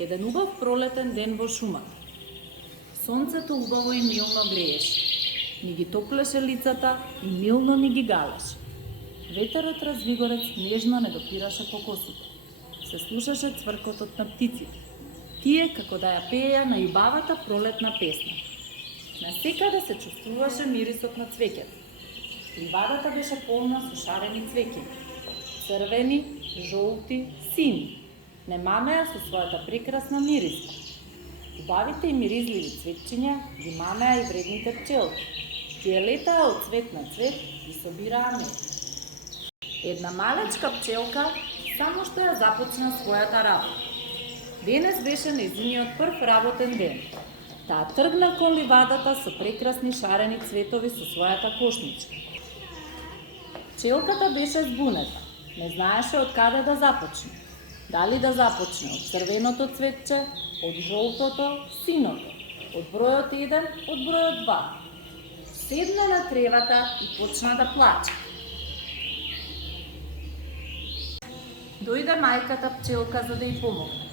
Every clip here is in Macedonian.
Еден убав пролетен ден во шумата. Сонцето убаво и милно грееше. Ни ги топлеше лицата и милно ни ги галеше. Ветерот развигорец нежно не допираше по косите. Се слушаше цвркотот на птиците. Тие како да ја пееја на убавата пролетна песна. Насекаде се чувствуваше мирисот на цвеќата. Ливадата беше полна со шарени цвеќи. Црвени, жолти, сини. Не манеа со својата прекрасна мириска. Убавите и миризливи цветчиња ги манеа и вредните пчелки. Тие летаа од цвет на цвет и собираа мед. Една малечка пчелка само што ја започна својата работа. Денес беше нејзиниот прв работен ден. Таа тргна кон ливадата со прекрасни шарени цветови со својата кошничка. Пчелката беше збунета. Не знаеше од каде да започне. Дали да започне од црвеното цветче, од жолтото, синото, од бројот 1, од бројот 2. Седна на тревата и почна да плаче. Дојде мајката пчелка за да ја помогне.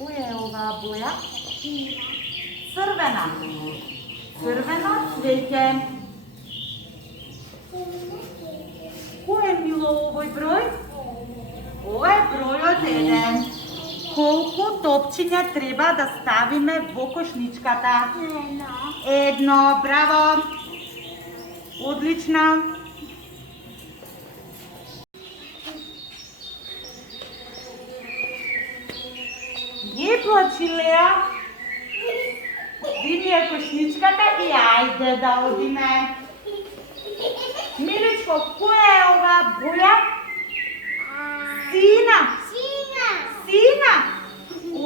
Која е оваа боја? Црвена. Црвено цвеќе. Кој е мило овој број? Ова е бројот 1. Колку топчиња треба да ставиме во кошничката? 1. Браво. Одлично. Не плачи, Леа. Вини е кошничката и ајде да одиме. Миличко, која е оваа боја? Сина. Сина.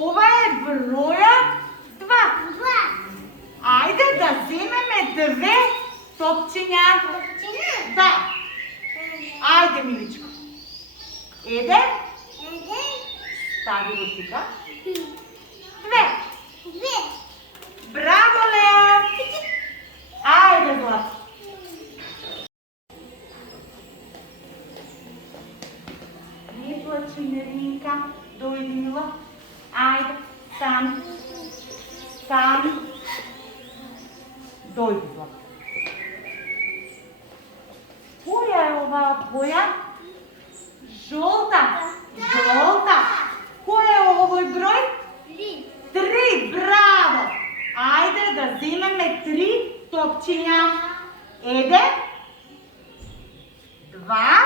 Ова е бројот 2. Ајде да земеме 2 топчиња. Да. Ајде, Миличко. 1. Стави го тука. 2. Браво, Леа. Ајде, Злато. Не плачи, Нерминка. Дојди, мила. Ајде, стани. Дојди, Злато. Која е оваа боја? Жолта. Кој е овој број? 3. Браво. Ајде да земеме 3 топчиња. 1, 2,